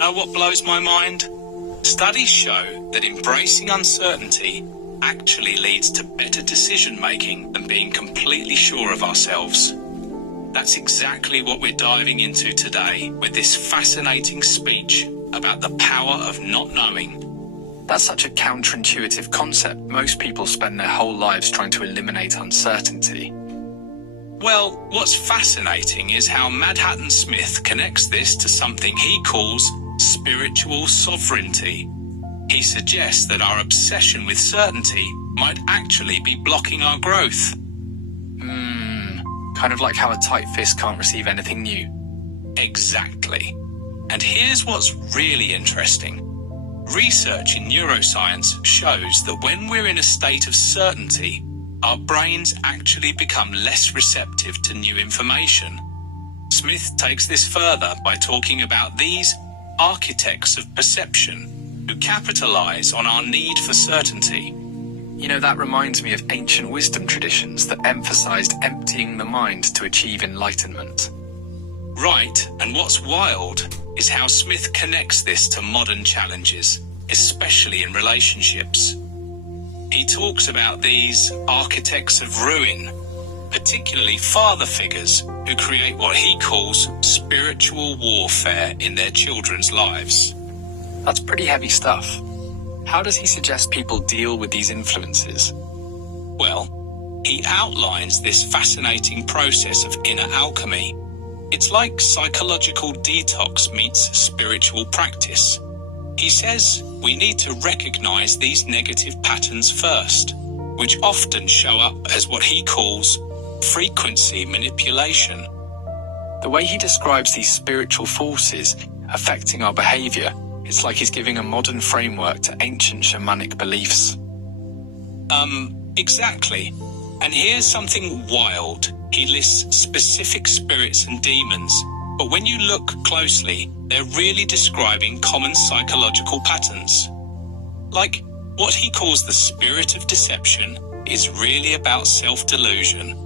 Know what blows my mind? Studies show that embracing uncertainty actually leads to better decision-making than being completely sure of ourselves. That's exactly what we're diving into today with this fascinating speech about the power of not knowing. That's such a counterintuitive concept. Most people spend their whole lives trying to eliminate uncertainty. Well, what's fascinating is how Madhatan Smith connects this to something he calls spiritual sovereignty. He suggests that our obsession with certainty might actually be blocking our growth. Kind of like how a tight fist can't receive anything new. Exactly. And here's what's really interesting. Research in neuroscience shows that when we're in a state of certainty, our brains actually become less receptive to new information. Smith takes this further by talking about these architects of perception who capitalize on our need for certainty. You know, that reminds me of ancient wisdom traditions that emphasized emptying the mind to achieve enlightenment. Right, and what's wild is how Smith connects this to modern challenges, especially in relationships. He talks about these architects of ruin, particularly father figures who create what he calls spiritual warfare in their children's lives. That's pretty heavy stuff. How does he suggest people deal with these influences? Well, he outlines this fascinating process of inner alchemy. It's like psychological detox meets spiritual practice. He says we need to recognize these negative patterns first, which often show up as what he calls frequency manipulation. The way he describes these spiritual forces affecting our behavior, it's like he's giving a modern framework to ancient shamanic beliefs. Exactly. And here's something wild. He lists specific spirits and demons, but when you look closely, they're really describing common psychological patterns. Like, what he calls the spirit of deception is really about self-delusion.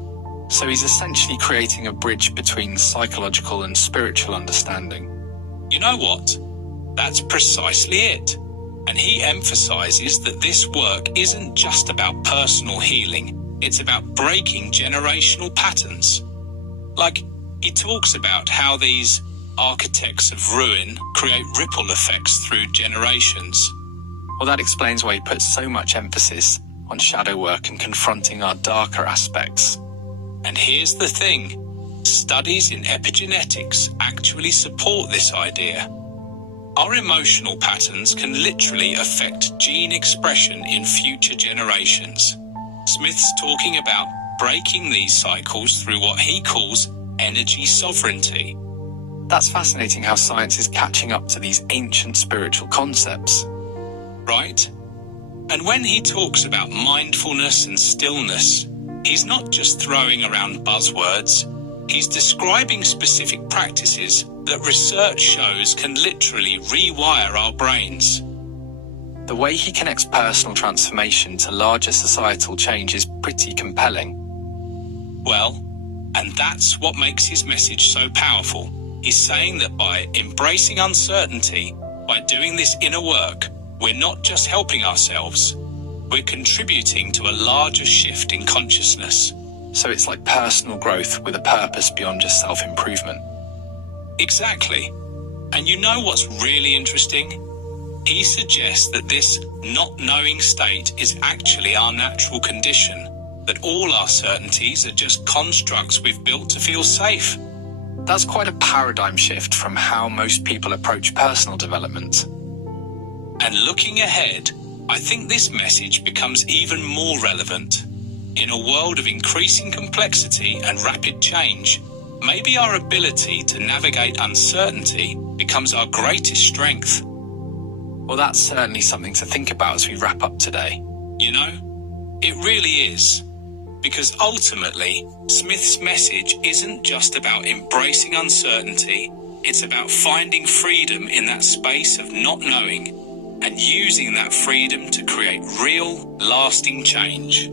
So he's essentially creating a bridge between psychological and spiritual understanding. You know what? That's precisely it. And he emphasizes that this work isn't just about personal healing, it's about breaking generational patterns. Like, he talks about how these architects of ruin create ripple effects through generations. Well, that explains why he puts so much emphasis on shadow work and confronting our darker aspects. And here's the thing. Studies in epigenetics actually support this idea. Our emotional patterns can literally affect gene expression in future generations. Smith's talking about breaking these cycles through what he calls energy sovereignty. That's fascinating how science is catching up to these ancient spiritual concepts. Right? And when he talks about mindfulness and stillness, he's not just throwing around buzzwords. He's describing specific practices that research shows can literally rewire our brains. The way he connects personal transformation to larger societal change is pretty compelling. Well, and that's what makes his message so powerful. He's saying that by embracing uncertainty, by doing this inner work, we're not just helping ourselves, we're contributing to a larger shift in consciousness. So it's like personal growth with a purpose beyond just self-improvement. Exactly. And you know what's really interesting? He suggests that this not knowing state is actually our natural condition, that all our certainties are just constructs we've built to feel safe. That's quite a paradigm shift from how most people approach personal development. And looking ahead, I think this message becomes even more relevant. In a world of increasing complexity and rapid change, maybe our ability to navigate uncertainty becomes our greatest strength. Well, that's certainly something to think about as we wrap up today. You know, it really is. Because ultimately, Smith's message isn't just about embracing uncertainty, it's about finding freedom in that space of not knowing and using that freedom to create real, lasting change.